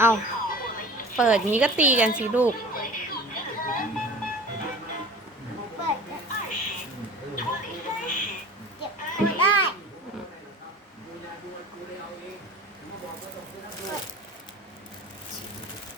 เอาเปิดงี้ก็ตีกันสิลูกเปิดเก็บไม่ได้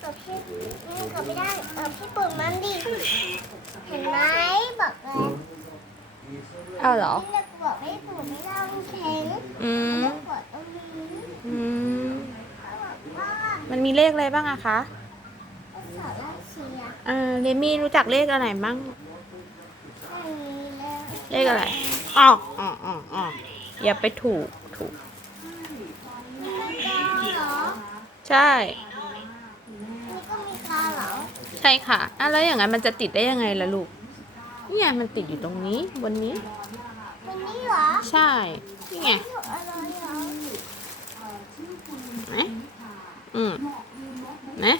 เออพี่นี่เขาไม่ได้เออพี่ปุ่นมันดิ เห็นไหมบอกเลยเอาเหรอ พี่จะบอกให้ปุ่นไม่ได้มันแข็งอืมแล้วกตรงนี้ อืม มันมีเลขอะไรบ้างอะคะภาษารัสเซียอ่าเรมี่รู้จักเลขอะไรบ้างไม่มีแล้วเลขอะไรอ๋ออ๋ออ๋ออ๋ออย่าไปถูกถูกมีกาเหรอใช่นี่ก็มีกาเหรอใช่ค่ะอะแล้วอย่างนั้นมันจะติดได้ยังไงล่ะลูก เนี่ยมันติดอยู่ตรงนี้บนนี้ วันนี้เหรอใช่ นี่ไง อยู่อะไรเหรอไหน อืมนะ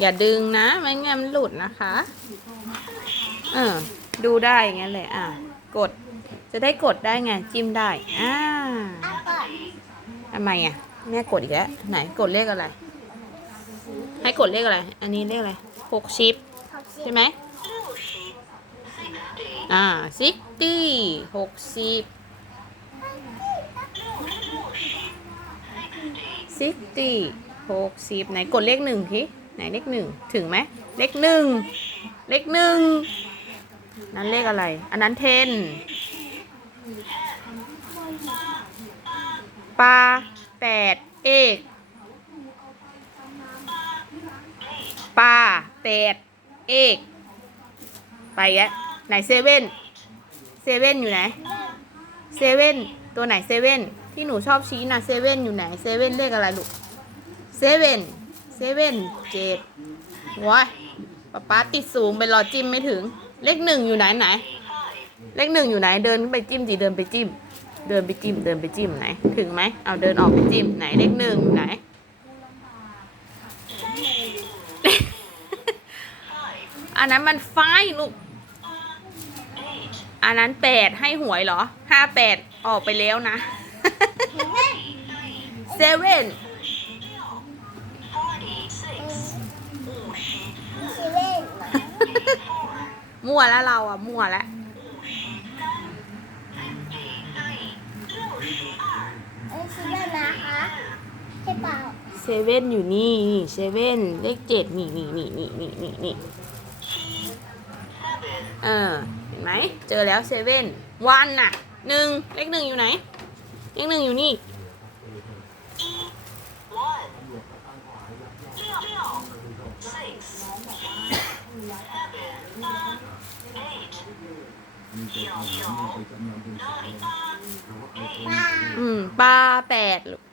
อย่าดึงนะ ไม่งั้นมันหลุดนะคะ เออ ดูได้อย่างงั้นเลยอะ กด จะได้กดได้ไง จิ้มได้ อ่าทำไมอะ แม่กดอีกแล้ว ไหน กดเลขอะไร ให้กดเลขอะไร อันนี้เลขอะไรหกชิป ใช่ไหม อ่าซิตี้หกสิบซิตี้ หกสิบไหนกดเลขหนึ่งทีไหนเลขหนึ่งถึงไหมเลขหนึ่งเลขหนึ่งนั้นเลขอะไร อันนั้นเทนปลาแปดเอกปลาแปดเอกไปแยะไหนเซเว่นเซเว่นอยู่ไหนเซเว่นตัวไหนเซเว่นที่หนูชอบชี้นะเซเว่นอยู่ไหนเซเว่นเลขอะไรลูก เซเว่นเซเว่นเจ็ดว้ายป๊าป๊าติดสูงไปรอจิ้มไม่ถึง เลขหนึ่งอยู่ไหนไหน เลขหนึ่งอยู่ไหนเดินไปจิ้มสิเดินไปจิ้ม เดินไปจิ้มเดินไปจิ้มไหน ถึงไหมเอาเดินออกไปจิ้มไหนเลขหนึ่งอยู่ไหน อันนั้นมันไฟลูก อันนั้นแปดให้หวยเหรอห้าแปดออกไปแล้วนะเซเว่น มั่วแล้วเราอะ มั่วแล้วเออเซเว่นนะคะใช่เปล่าเซเว่นอยู่นี่นี่เซเว่นเลขเจ็ดนี่นี่นี่นี่นี่นี่นี่เออเห็นไหมเจอแล้วเซเว่นวันน่ะหนึ่งเลขหนึ่งอยู่ไหนเลขหนึ่งอยู่นี่ ปลา อืม ปลาแปดลูก